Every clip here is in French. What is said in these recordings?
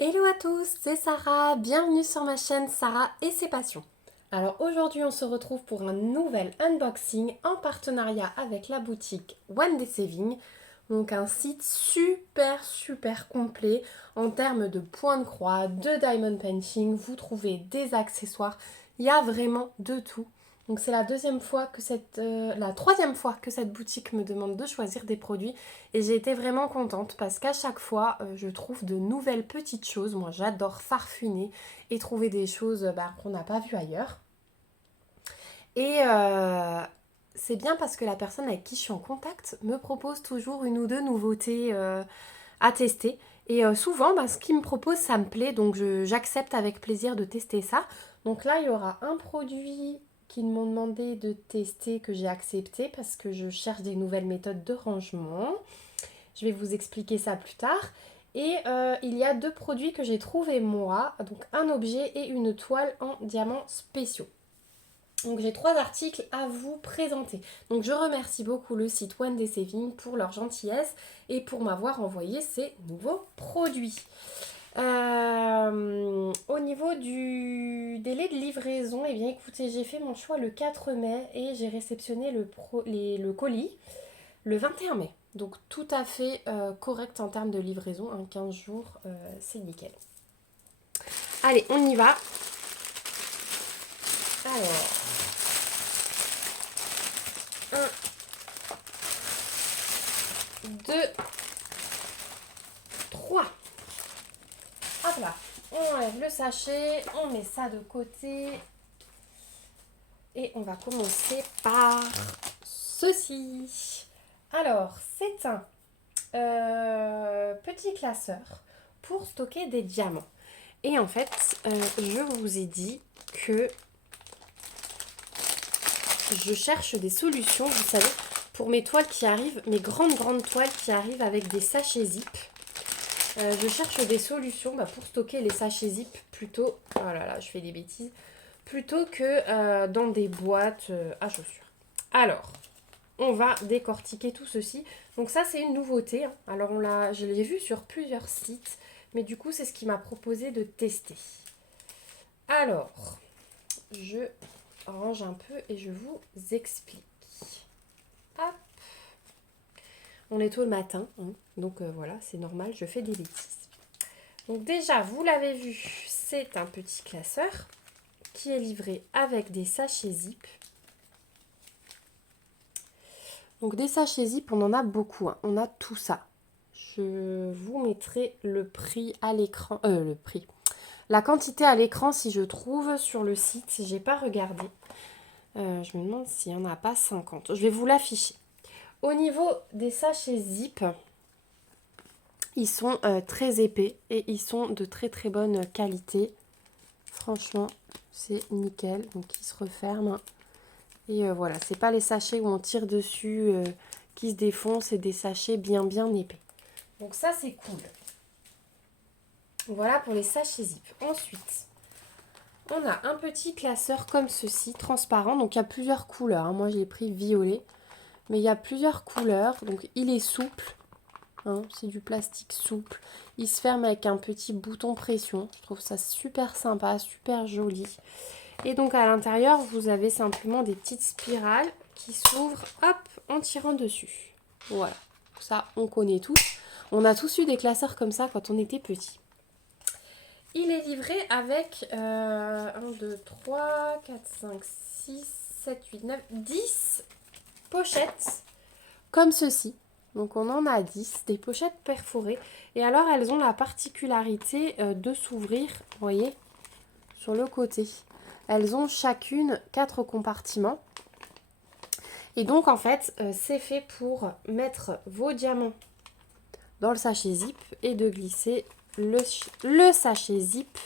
Hello à tous, c'est Sarah, bienvenue sur ma chaîne Sarah et ses passions. Alors aujourd'hui on se retrouve pour un nouvel unboxing en partenariat avec la boutique One Day Saving. Donc un site super complet en termes de points de croix, de diamond painting, vous trouvez des accessoires, il y a vraiment de tout. Donc c'est la troisième fois que cette boutique me demande de choisir des produits et j'ai été vraiment contente parce qu'à chaque fois je trouve de nouvelles petites choses. Moi j'adore farfuner et trouver des choses qu'on n'a pas vues ailleurs. Et c'est bien parce que la personne avec qui je suis en contact me propose toujours une ou deux nouveautés à tester. Et souvent, ce qu'il me propose, ça me plaît, donc j'accepte avec plaisir de tester ça. Donc là, il y aura un produit qu'ils m'ont demandé de tester que j'ai accepté parce que je cherche des nouvelles méthodes de rangement. Je vais vous expliquer ça plus tard. Et il y a deux produits que j'ai trouvés moi, donc un objet et une toile en diamants spéciaux. Donc j'ai trois articles à vous présenter. Donc je remercie beaucoup le site One Day Saving pour leur gentillesse et pour m'avoir envoyé ces nouveaux produits. Au niveau du délai de livraison, eh bien écoutez, j'ai fait mon choix le 4 mai et j'ai réceptionné le colis le 21 mai. Donc tout à fait correct en termes de livraison, 15 jours, c'est nickel. Allez, on y va. Alors, 2, 3. Hop là, on enlève le sachet, on met ça de côté. Et on va commencer par ceci. Alors, c'est un petit classeur pour stocker des diamants. Et en fait, je vous ai dit que je cherche des solutions, vous savez, pour mes toiles qui arrivent, mes grandes toiles qui arrivent avec des sachets zip. Je cherche des solutions pour stocker les sachets zip plutôt, oh là là, je fais des bêtises, plutôt que dans des boîtes à chaussures. Alors, on va décortiquer tout ceci. Donc ça, c'est une nouveauté. Alors, je l'ai vu sur plusieurs sites, mais du coup, c'est ce qui m'a proposé de tester. Alors, je range un peu et je vous explique. Hop. On est tôt le matin, donc voilà, c'est normal, je fais des bêtises. Donc déjà, vous l'avez vu, c'est un petit classeur qui est livré avec des sachets zip. Donc des sachets zip, on en a beaucoup, on a tout ça. Je vous mettrai le prix à l'écran, la quantité à l'écran si je trouve sur le site, si j'ai pas regardé. Je me demande s'il n'y en a pas 50. Je vais vous l'afficher. Au niveau des sachets zip, ils sont très épais et ils sont de très bonne qualité. Franchement, c'est nickel. Donc ils se referment. Et voilà, c'est pas les sachets où on tire dessus qui se défoncent, c'est des sachets bien épais. Donc ça, c'est cool. Voilà pour les sachets zip. Ensuite, on a un petit classeur comme ceci, transparent. Donc il y a plusieurs couleurs. Moi, j'ai pris violet. Mais il y a plusieurs couleurs. Donc il est souple. C'est du plastique souple. Il se ferme avec un petit bouton pression. Je trouve ça super sympa, super joli. Et donc à l'intérieur, vous avez simplement des petites spirales qui s'ouvrent, hop, en tirant dessus. Voilà. Ça, on connaît tous. On a tous eu des classeurs comme ça quand on était petit. Il est livré avec 1, 2, 3, 4, 5, 6, 7, 8, 9, 10 pochettes comme ceci. Donc on en a 10, des pochettes perforées. Et alors elles ont la particularité de s'ouvrir, vous voyez, sur le côté. Elles ont chacune 4 compartiments. Et donc en fait, c'est fait pour mettre vos diamants dans le sachet zip et de glisser le sachet zip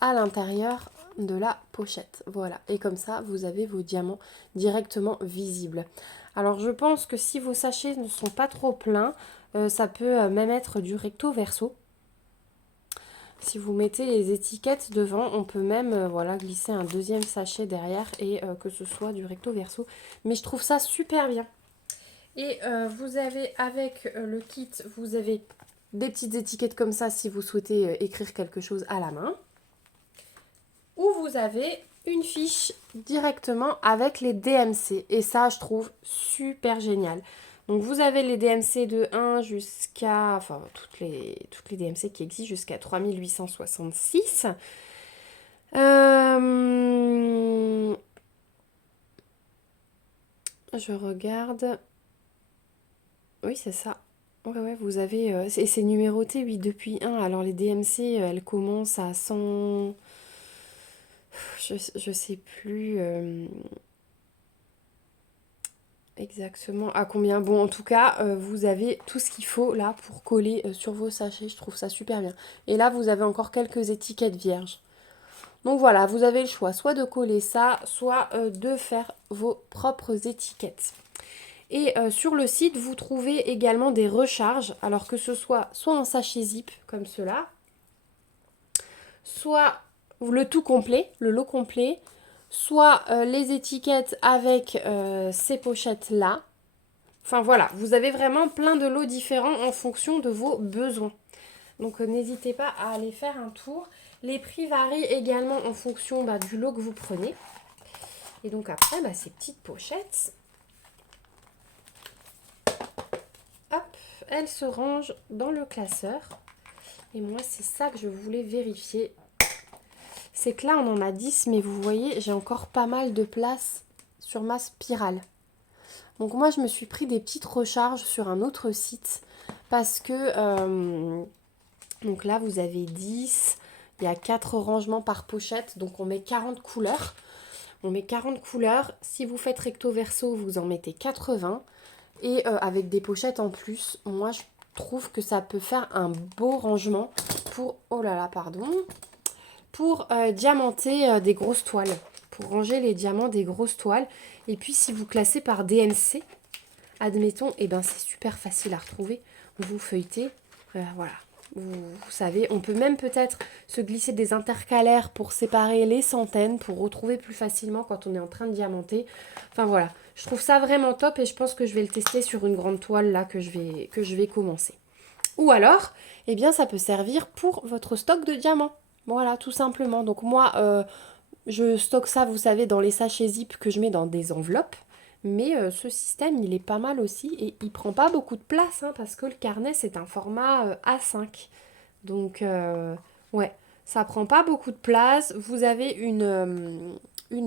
à l'intérieur de la pochette. Voilà, et comme ça, vous avez vos diamants directement visibles. Alors je pense que si vos sachets ne sont pas trop pleins, ça peut même être du recto verso. Si vous mettez les étiquettes devant, on peut même voilà, glisser un deuxième sachet derrière et que ce soit du recto verso. Mais je trouve ça super bien. Et vous avez avec le kit, vous avez des petites étiquettes comme ça si vous souhaitez écrire quelque chose à la main. Ou vous avez une fiche directement avec les DMC. Et ça, je trouve super génial. Donc vous avez les DMC de 1 jusqu'à, enfin toutes les DMC qui existent jusqu'à 3866. Je regarde. Oui, c'est ça. Ouais, vous avez... et c'est numéroté, oui, depuis 1. Alors les DMC, elles commencent à 100... Je sais plus exactement à combien. Bon, en tout cas, vous avez tout ce qu'il faut là pour coller sur vos sachets. Je trouve ça super bien. Et là, vous avez encore quelques étiquettes vierges. Donc voilà, vous avez le choix soit de coller ça, soit de faire vos propres étiquettes. Et sur le site, vous trouvez également des recharges, alors que ce soit en sachet zip, comme cela, soit le tout complet, le lot complet, soit les étiquettes avec ces pochettes-là. Enfin voilà, vous avez vraiment plein de lots différents en fonction de vos besoins. Donc n'hésitez pas à aller faire un tour. Les prix varient également en fonction du lot que vous prenez. Et donc après, ces petites pochettes, hop, elles se rangent dans le classeur. Et moi, c'est ça que je voulais vérifier. C'est que là, on en a 10, mais vous voyez, j'ai encore pas mal de place sur ma spirale. Donc moi, je me suis pris des petites recharges sur un autre site parce que... donc là, vous avez 10, il y a 4 rangements par pochette, donc on met 40 couleurs. On met 40 couleurs. Si vous faites recto verso, vous en mettez 80. Et avec des pochettes en plus, moi, je trouve que ça peut faire un beau rangement pour... Oh là là, pardon. Pour diamanter des grosses toiles. Pour ranger les diamants des grosses toiles. Et puis, si vous classez par DMC, admettons, et c'est super facile à retrouver. Vous feuilletez, voilà. Vous savez, on peut même peut-être se glisser des intercalaires pour séparer les centaines, pour retrouver plus facilement quand on est en train de diamanter. Enfin voilà, je trouve ça vraiment top et je pense que je vais le tester sur une grande toile là que je vais commencer. Ou alors, ça peut servir pour votre stock de diamants. Voilà, tout simplement. Donc moi, je stocke ça, vous savez, dans les sachets zip que je mets dans des enveloppes. Mais ce système, il est pas mal aussi et il prend pas beaucoup de place parce que le carnet, c'est un format A5. Donc, ouais, ça prend pas beaucoup de place. Vous avez une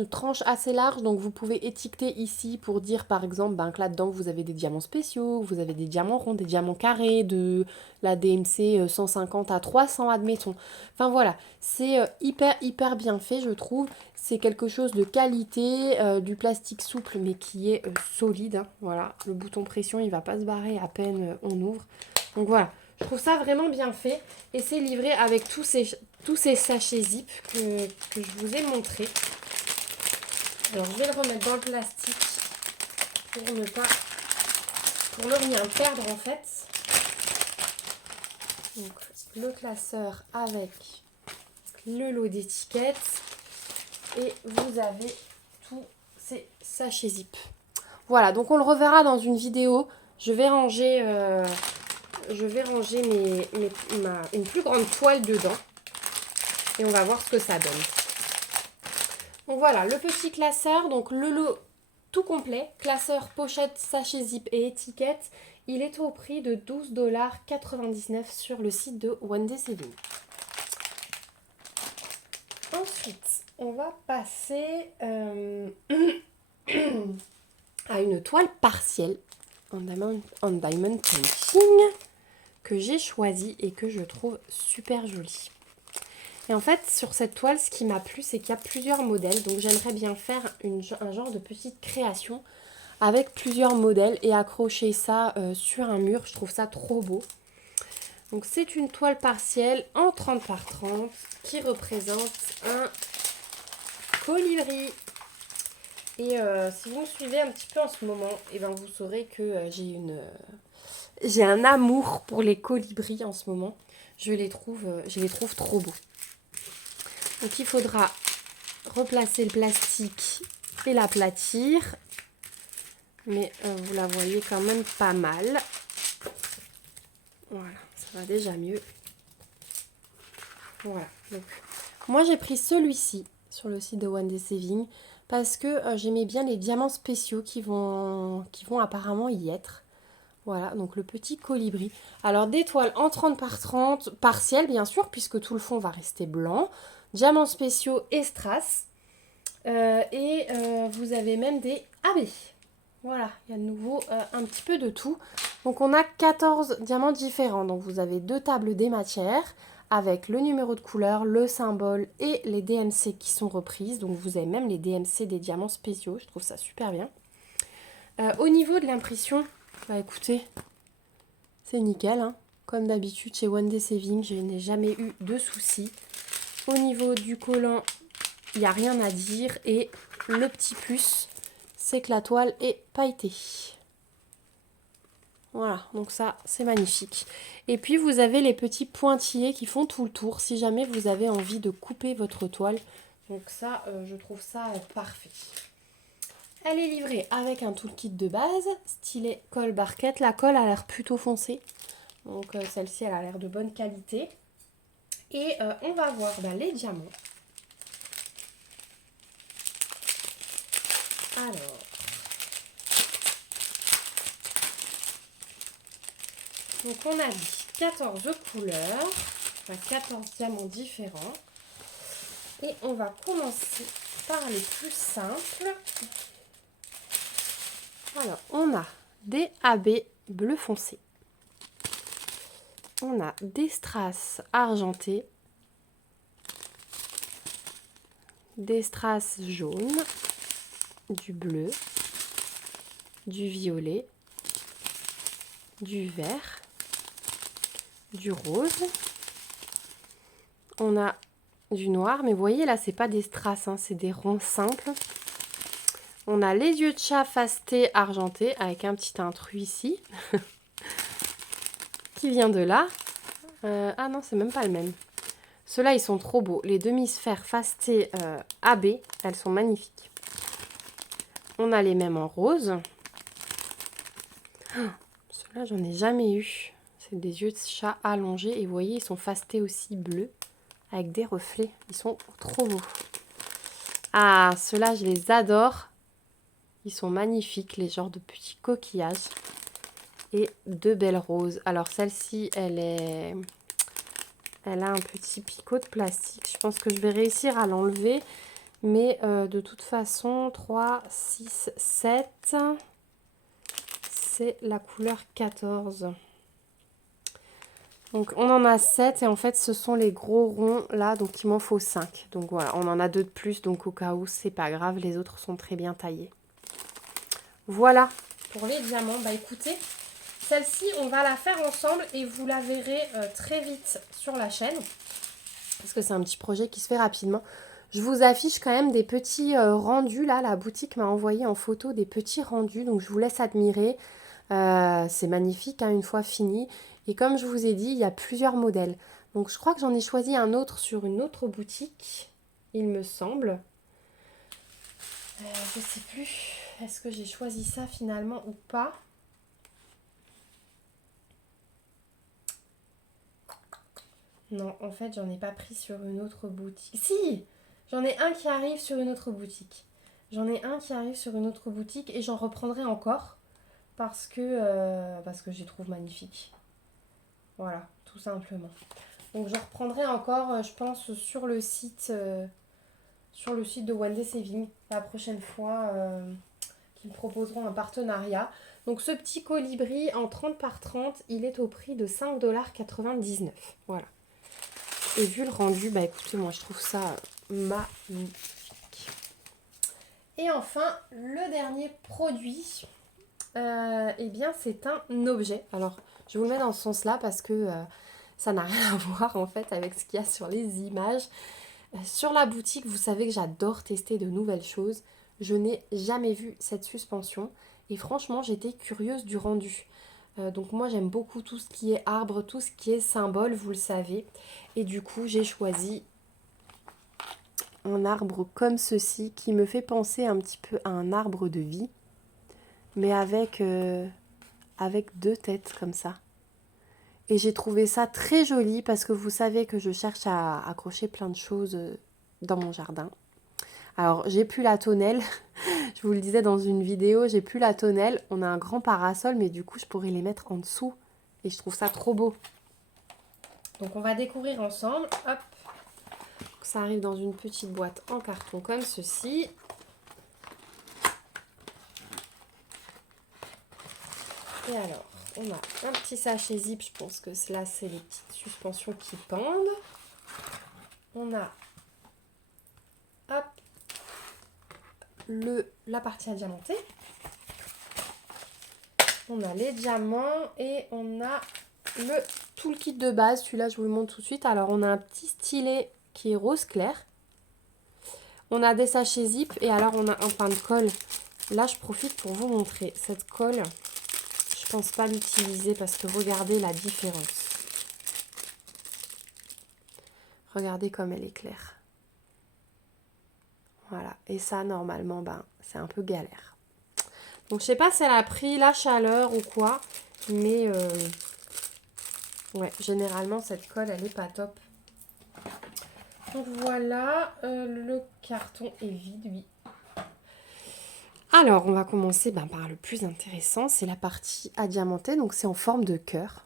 tranche assez large, donc vous pouvez étiqueter ici pour dire par exemple que là-dedans, vous avez des diamants spéciaux, vous avez des diamants ronds, des diamants carrés, de la DMC 150 à 300, admettons. Enfin voilà, c'est hyper bien fait, je trouve. C'est quelque chose de qualité, du plastique souple mais qui est solide. Voilà, le bouton pression il va pas se barrer à peine on ouvre. Donc voilà, je trouve ça vraiment bien fait et c'est livré avec tous ces sachets zip que je vous ai montré. Alors je vais le remettre dans le plastique pour ne rien perdre en fait. Donc le classeur avec le lot d'étiquettes. Et vous avez tous ces sachets zip. Voilà, donc on le reverra dans une vidéo. Je vais ranger, une plus grande toile dedans. Et on va voir ce que ça donne. Donc voilà, le petit classeur. Donc le lot tout complet. Classeur, pochette, sachet zip et étiquette. Il est au prix de 12,99 $ sur le site de One Day Saving. Ensuite, on va passer à une toile partielle en diamond painting que j'ai choisie et que je trouve super jolie. Et en fait, sur cette toile, ce qui m'a plu, c'est qu'il y a plusieurs modèles. Donc j'aimerais bien faire un genre de petite création avec plusieurs modèles et accrocher ça sur un mur. Je trouve ça trop beau. Donc c'est une toile partielle en 30 par 30 qui représente un colibri. Et si vous me suivez un petit peu en ce moment, vous saurez que j'ai un amour pour les colibris en ce moment. Je les trouve trop beaux. Donc il faudra replacer le plastique et l'aplatir. Mais vous la voyez quand même pas mal. Voilà, Ça va déjà mieux. Voilà. Donc, moi, j'ai pris celui-ci sur le site de One Day Saving parce que j'aimais bien les diamants spéciaux qui vont apparemment y être. Voilà, donc le petit colibri. Alors, des toiles en 30 par 30, partielles bien sûr, puisque tout le fond va rester blanc. Diamants spéciaux et strass. Vous avez même des AB. Voilà, il y a de nouveau un petit peu de tout. Donc, on a 14 diamants différents. Donc, vous avez 2 tables des matières avec le numéro de couleur, le symbole et les DMC qui sont reprises. Donc, vous avez même les DMC des diamants spéciaux. Je trouve ça super bien. Au niveau de l'impression, bah écoutez, c'est nickel, hein. Comme d'habitude chez One Day Saving, je n'ai jamais eu de soucis. Au niveau du collant, il n'y a rien à dire. Et le petit plus, c'est que la toile est pailletée. Voilà, donc ça, c'est magnifique. Et puis, vous avez les petits pointillés qui font tout le tour, si jamais vous avez envie de couper votre toile. Donc ça, je trouve ça parfait. Elle est livrée avec un toolkit de base, stylet colle barquette. La colle a l'air plutôt foncée. Donc celle-ci, elle a l'air de bonne qualité. Et on va voir les diamants. Alors. Donc on a dit 14 couleurs, enfin 14 diamants différents. Et on va commencer par les plus simples. Alors, on a des AB bleu foncé. On a des strass argentés. Des strass jaunes. Du bleu. Du violet. Du vert. Du rose. On a du noir. Mais vous voyez, là, c'est pas des strass, hein, c'est des ronds simples. On a les yeux de chat fasté argentés avec un petit intrus ici. Qui vient de là. Ah non, c'est même pas le même. Ceux-là, ils sont trop beaux. Les demi-sphères fasté AB, elles sont magnifiques. On a les mêmes en rose. Oh, ceux-là, j'en ai jamais eu. C'est des yeux de chat allongés. Et vous voyez, ils sont fastés aussi bleus avec des reflets. Ils sont trop beaux. Ah, ceux-là, je les adore. Ils sont magnifiques, les genres de petits coquillages. Et deux belles roses. Alors, celle-ci, elle a un petit picot de plastique. Je pense que je vais réussir à l'enlever. Mais de toute façon, 3, 6, 7, c'est la couleur 14. Donc on en a 7 et en fait ce sont les gros ronds là, donc il m'en faut 5. Donc voilà, on en a 2 de plus, donc au cas où c'est pas grave, les autres sont très bien taillés. Voilà pour les diamants. Bah écoutez, celle-ci on va la faire ensemble et vous la verrez très vite sur la chaîne. Parce que c'est un petit projet qui se fait rapidement. Je vous affiche quand même des petits rendus là, la boutique m'a envoyé en photo des petits rendus, donc je vous laisse admirer. C'est magnifique hein, une fois fini. Et comme je vous ai dit, il y a plusieurs modèles. Donc je crois que j'en ai choisi un autre sur une autre boutique, il me semble. Je sais plus, est-ce que j'ai choisi ça finalement ou pas? Non, en fait, j'en ai pas pris sur une autre boutique. Si! J'en ai un qui arrive sur une autre boutique. J'en ai un qui arrive sur une autre boutique et j'en reprendrai encore parce que je les trouve magnifiques. Voilà, tout simplement. Donc je reprendrai encore, je pense, sur le site de One Day Saving la prochaine fois qu'ils proposeront un partenariat. Donc ce petit colibri en 30 par 30, il est au prix de 5,99 $. Voilà. Et vu le rendu, bah écoutez, moi je trouve ça magnifique. Et enfin, le dernier produit, eh bien c'est un objet. Alors, je vous le mets dans ce sens-là parce que ça n'a rien à voir en fait avec ce qu'il y a sur les images. Sur la boutique, vous savez que j'adore tester de nouvelles choses. Je n'ai jamais vu cette suspension et franchement, j'étais curieuse du rendu. Donc moi, j'aime beaucoup tout ce qui est arbre, tout ce qui est symbole, vous le savez. Et du coup, j'ai choisi un arbre comme ceci qui me fait penser un petit peu à un arbre de vie, mais avec deux têtes comme ça. Et j'ai trouvé ça très joli parce que vous savez que je cherche à accrocher plein de choses dans mon jardin. Alors, j'ai plus la tonnelle. Je vous le disais dans une vidéo, j'ai plus la tonnelle. On a un grand parasol, mais du coup, je pourrais les mettre en dessous. Et je trouve ça trop beau. Donc, on va découvrir ensemble. Hop. Ça arrive dans une petite boîte en carton comme ceci. Et alors, on a un petit sachet zip. Je pense que là, c'est les petites suspensions qui pendent. On a hop, la partie à diamanter. On a les diamants et on a tout le kit de base. Celui-là, je vous le montre tout de suite. Alors, on a un petit stylet qui est rose clair. On a des sachets zip et alors on a un pain de colle. Là, je profite pour vous montrer cette colle. Je pense pas l'utiliser parce que regardez la différence. Regardez comme elle est claire. Voilà. Et ça, normalement, c'est un peu galère. Donc, je sais pas si elle a pris la chaleur ou quoi. Mais, ouais, généralement, cette colle, elle est pas top. Donc, voilà. Le carton est vide, oui. Alors, on va commencer par le plus intéressant. C'est la partie à diamanter. Donc, c'est en forme de cœur.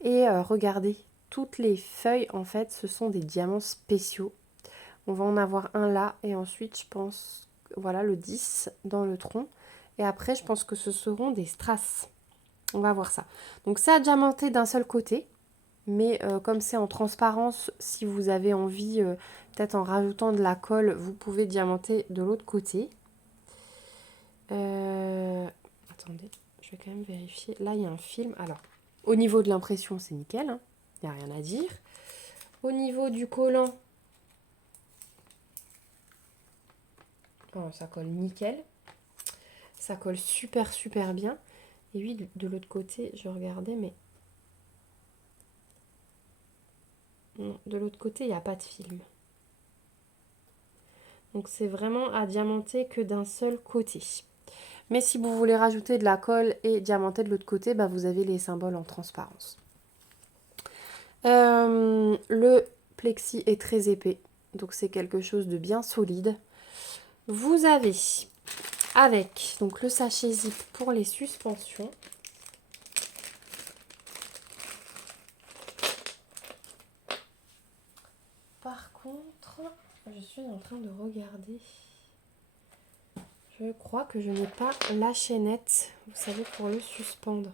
Et regardez, toutes les feuilles, en fait, ce sont des diamants spéciaux. On va en avoir un là. Et ensuite, je pense, voilà, le 10 dans le tronc. Et après, je pense que ce seront des strass. On va voir ça. Donc, c'est à diamanter d'un seul côté. Mais comme c'est en transparence, si vous avez envie, peut-être en rajoutant de la colle, vous pouvez diamanter de l'autre côté. Attendez, je vais quand même vérifier. Là, il y a un film. Alors, au niveau de l'impression, c'est nickel. Hein. Il n'y a rien à dire. Au niveau du collant, oh, ça colle nickel. Ça colle super, super bien. Et oui, de l'autre côté, je regardais, mais... Non, de l'autre côté, il n'y a pas de film. Donc, c'est vraiment à diamanter que d'un seul côté. Mais si vous voulez rajouter de la colle et diamanter de l'autre côté, vous avez les symboles en transparence. Le plexi est très épais, donc c'est quelque chose de bien solide. Vous avez avec donc le sachet zip pour les suspensions. Par contre, je suis en train de regarder. Je crois que je n'ai pas la chaînette, vous savez, pour le suspendre.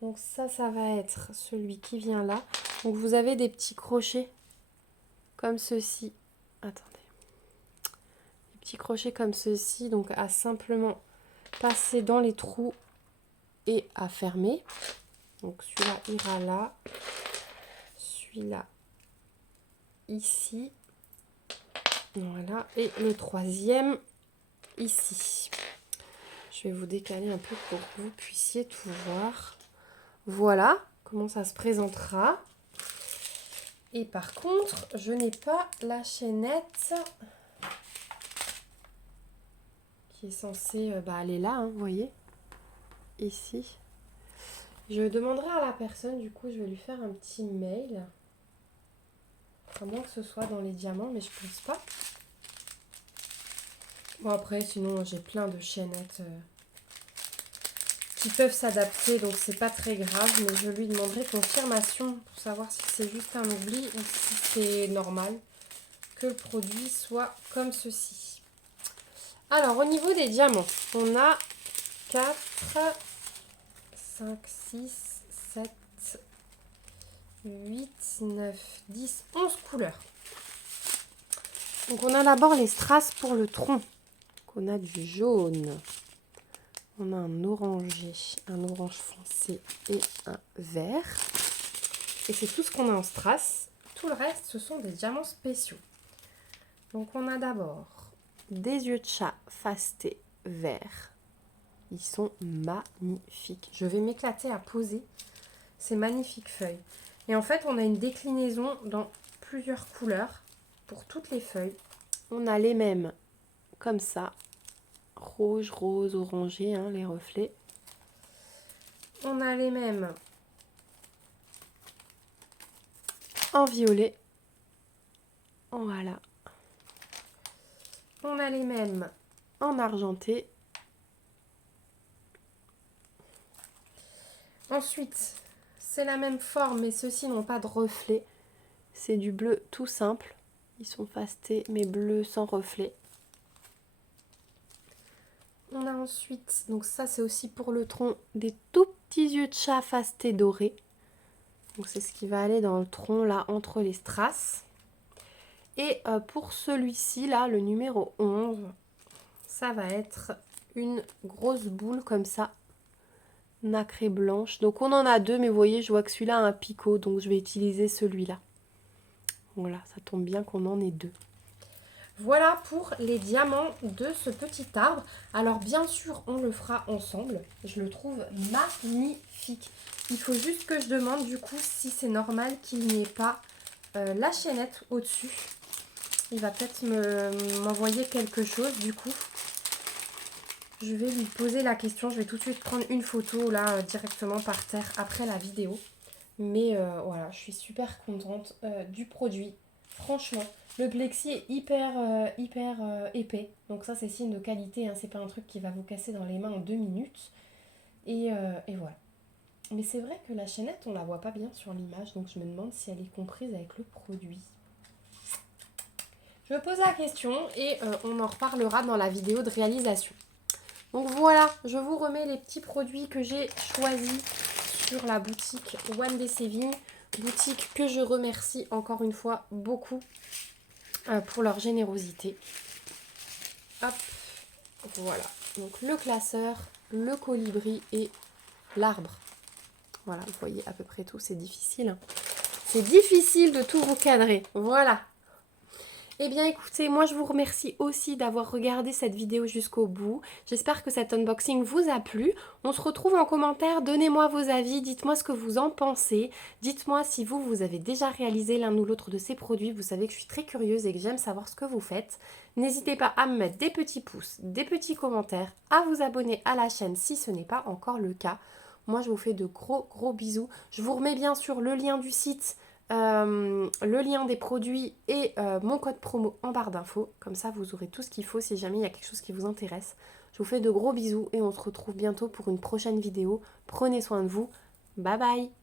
Donc ça va être celui qui vient là. Donc vous avez des petits crochets comme ceci. Attendez. Des petits crochets comme ceci, donc à simplement passer dans les trous et à fermer. Donc celui-là ira là. Celui-là ici. Voilà. Et le troisième ici. Je vais vous décaler un peu pour que vous puissiez tout voir. Voilà comment ça se présentera. Et par contre, je n'ai pas la chaînette qui est censée aller là, hein, vous voyez, ici. Je demanderai à la personne, du coup, je vais lui faire un petit mail. À moins que ce soit dans les diamants, mais je pense pas. Bon, après, sinon, j'ai plein de chaînettes qui peuvent s'adapter, donc c'est pas très grave, mais je lui demanderai confirmation pour savoir si c'est juste un oubli ou si c'est normal que le produit soit comme ceci. Alors, au niveau des diamants, on a 4, 5, 6, 7, 8, 9, 10, 11 couleurs. Donc, on a d'abord les strass pour le tronc. Donc, on a du jaune. On a un orangé, un orange foncé et un vert. Et c'est tout ce qu'on a en strass. Tout le reste, ce sont des diamants spéciaux. Donc, on a d'abord des yeux de chat fastés verts. Ils sont magnifiques. Je vais m'éclater à poser ces magnifiques feuilles. Et en fait, on a une déclinaison dans plusieurs couleurs pour toutes les feuilles. On a les mêmes comme ça. Rouge, rose, orangé, hein, les reflets. On a les mêmes en violet. Voilà. On a les mêmes en argenté. Ensuite, c'est la même forme, mais ceux-ci n'ont pas de reflet. C'est du bleu tout simple. Ils sont fastés, mais bleu sans reflet. On a ensuite, donc ça c'est aussi pour le tronc, des tout petits yeux de chat fastés dorés. Donc c'est ce qui va aller dans le tronc là, entre les strass. Et pour celui-ci là, le numéro 11, ça va être une grosse boule comme ça, nacrée blanche. Donc on en a deux, mais vous voyez, je vois que celui-là a un picot, donc je vais utiliser celui-là. Voilà, ça tombe bien qu'on en ait deux. Voilà pour les diamants de ce petit arbre. Alors bien sûr, on le fera ensemble. Je le trouve magnifique. Il faut juste que je demande du coup si c'est normal qu'il n'y ait pas la chaînette au-dessus. Il va peut-être m'envoyer quelque chose du coup. Je vais lui poser la question. Je vais tout de suite prendre une photo là directement par terre après la vidéo. Mais voilà, je suis super contente du produit. Franchement, le plexi est hyper épais. Donc ça, c'est signe de qualité. Hein. C'est pas un truc qui va vous casser dans les mains en 2 minutes. Et voilà. Mais c'est vrai que la chaînette, on la voit pas bien sur l'image. Donc je me demande si elle est comprise avec le produit. Je me pose la question et on en reparlera dans la vidéo de réalisation. Donc voilà, je vous remets les petits produits que j'ai choisis sur la boutique One Day Saving. Boutique que je remercie encore une fois beaucoup pour leur générosité. Hop, voilà. Donc le classeur, le colibri et l'arbre. Voilà, vous voyez à peu près tout, c'est difficile. Hein. C'est difficile de tout vous cadrer. Voilà. Eh bien écoutez, moi je vous remercie aussi d'avoir regardé cette vidéo jusqu'au bout. J'espère que cet unboxing vous a plu. On se retrouve en commentaire, donnez-moi vos avis, dites-moi ce que vous en pensez. Dites-moi si vous avez déjà réalisé l'un ou l'autre de ces produits. Vous savez que je suis très curieuse et que j'aime savoir ce que vous faites. N'hésitez pas à me mettre des petits pouces, des petits commentaires, à vous abonner à la chaîne si ce n'est pas encore le cas. Moi je vous fais de gros bisous. Je vous remets bien sûr le lien du site. Le lien des produits et mon code promo en barre d'infos. Comme ça, vous aurez tout ce qu'il faut si jamais il y a quelque chose qui vous intéresse. Je vous fais de gros bisous et on se retrouve bientôt pour une prochaine vidéo. Prenez soin de vous. Bye bye!